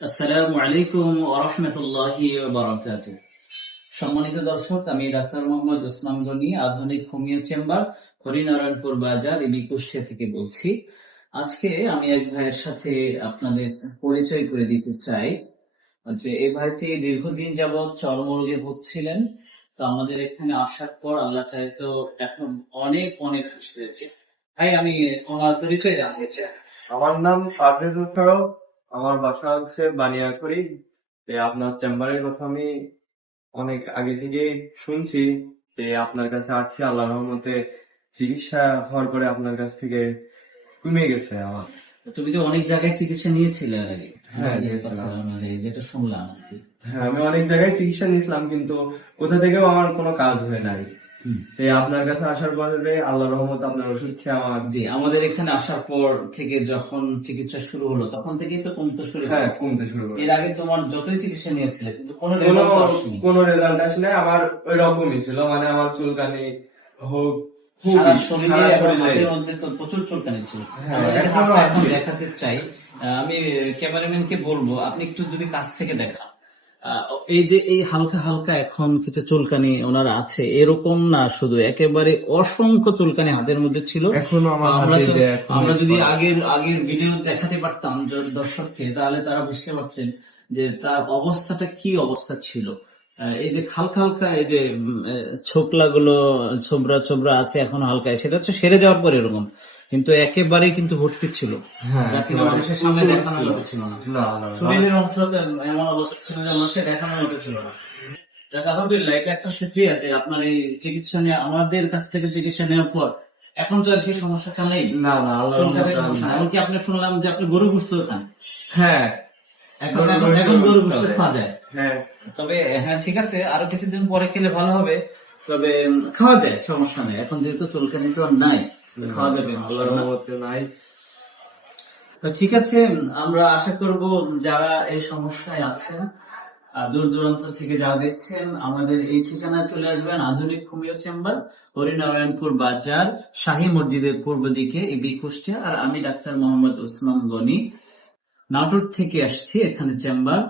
আসসালামু আলাইকুম ওয়া রাহমাতুল্লাহি ওয়া বারাকাতুহু। সম্মানিত দর্শক, আমি ডাক্তার মোহাম্মদ ওসমান গনি, আধুনিক হোমিও চেম্বার, হরিনারায়ণপুর বাজার, কুষ্টিয়া থেকে বলছি। আজকে আমি এক ভাইয়ের সাথে আপনাদের পরিচয় করে দিতে চাই যে এই ভাইটি দীর্ঘদিন যাবৎ চর্মরোগে ভুগছিলেন। তো আমাদের এখানে আসার পর আল্লাহ চাই তো এখন অনেক অনেক সুস্থ হয়েছে। ভাই, আমি ওনার পরিচয় জানতে চাই। আমার নাম পারভেজ ফারুক। আমার বাসা হচ্ছে বানিয়াখড়ি। আপনার চেম্বারের কথা আমি অনেক আগে থেকে শুনছি, যে আপনার কাছে আসছি। আল্লাহর রহমতে চিকিৎসা হওয়ার পরে আপনার কাছ থেকে কমে গেছে আমার। তুমি তো অনেক জায়গায় চিকিৎসা নিয়েছিলে এর আগে। হ্যাঁ, আমাদের নিয়েছিলাম। কথা অনুযায়ী যেটা শুনলাম আর কি। হ্যাঁ, আমি অনেক জায়গায় চিকিৎসা নিয়েছিলাম, কিন্তু কোথা থেকেও আমার কোনো কাজ হয় নাই। আপনার কাছে আসার পরে আল্লাহর রহমতে আপনার ওষুধ খেয়ে আমার জি, আমাদের এখানে আসার পর থেকে যখন চিকিৎসা শুরু হলো তখন থেকেই তো কমতে শুরু হ্যাঁ করেছে। কমতে শুরু করে। এর আগে তোমার যতই চিকিৎসা নিয়েছিলে কিন্তু কোনো কোনো রেজাল্ট আসেনি। কোনো রেজাল্ট আসে নাই। আমার ওই রকমই ছিল, মানে আমার চুলকানি হোক সারা খুবই, শরীরে সারা এবং শরীরে। হাতের মধ্যে তো প্রচুর চুলকানি ছিল। হ্যাঁ, আমরা যদি এখনো হাতটা এখন আছে। দেখাতে চাই, আমি ক্যামেরাম্যানকে বলবো আপনি একটু যদি কাছ থেকে দেখান। এই যে এই হালকা হালকা এখন কিছু চুলকানি ওনার আছে এরকম না, শুধু একেবারে অসংখ্য চুলকানি হাতের মধ্যে ছিল। এখনো আমার আমরা হাতে তো যে এখনো আমরা যদি স্পট। আগের আগের ভিডিও দেখাতে পারতাম দর্শককে, তাহলে তারা বুঝতে পারতেন যে তার অবস্থাটা কি অবস্থা ছিল। এই যে হালকা হালকা এই যে ছোকলা গুলো ছোবরা ছোবরা আছে এখন হালকা, সেটা হচ্ছে সেরে যাওয়ার পর এরকম, কিন্তু একেবারেই কিন্তু ভর্তি ছিল, হ্যাঁ, যা কিনা একেবারে মানুষের সামনে প্রচুর দেখানোর ছিল। মতো ছিল না। না, না, না। শরীরের অংশ এমন অবস্থা ছিল যে মানুষের দেখানোর মতো ছিল না। যাক, আলহামদুলিল্লাহ, এটা একটা সুক্রিয়া যে আপনার এই চিকিৎসা নিয়ে আমাদের কাছ থেকে চিকিৎসা নেওয়ার পর এখন তো আর সেই সমস্যাটা নেই। না, না, আল্লাহর চুলকানির রহমতে সমস্যা নাই। এমনকি আপনি শুনলাম যে আপনি গরু গোশত খান। হ্যাঁ, এখন গরুর এখন গোশত এখন গরু গোশত চলে। খাওয়া যায়। হ্যাঁ, তবে হ্যাঁ, ঠিক আছে, আরো কিছুদিন পরে খেলে ভালো হবে। তবে খাওয়া যায়, সমস্যা নেই। এখন যেহেতু চুলকানি তো আর নাই, খাওয়া যাবে আল্লাহর ইনশাআল্লাহ। রহমতে নাই। তো ঠিক আছে, আমরা আশা করব যারা এই সমস্যায় আছেন, দূর দূরান্ত থেকে যারা দেখছেন, আমাদের এই ঠিকানায় চলে আসবেন। আধুনিক হোমিও চেম্বার, হরিনারায়ণপুর বাজার, শাহী মসজিদের পূর্ব দিকে, কুষ্টিয়া। আর আমি ডাক্তার মোহাম্মদ ওসমান গনি, নাটোর থেকে আসছি এখানে চেম্বার।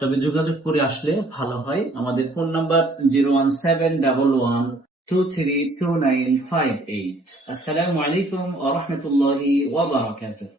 তবে যোগাযোগ করে আসলে ভালো হয়। আমাদের ফোন নাম্বার 01711232958। আসসালামু আলাইকুম ওয়া রাহমাতুল্লাহি ওয়া বারাকাতুহু।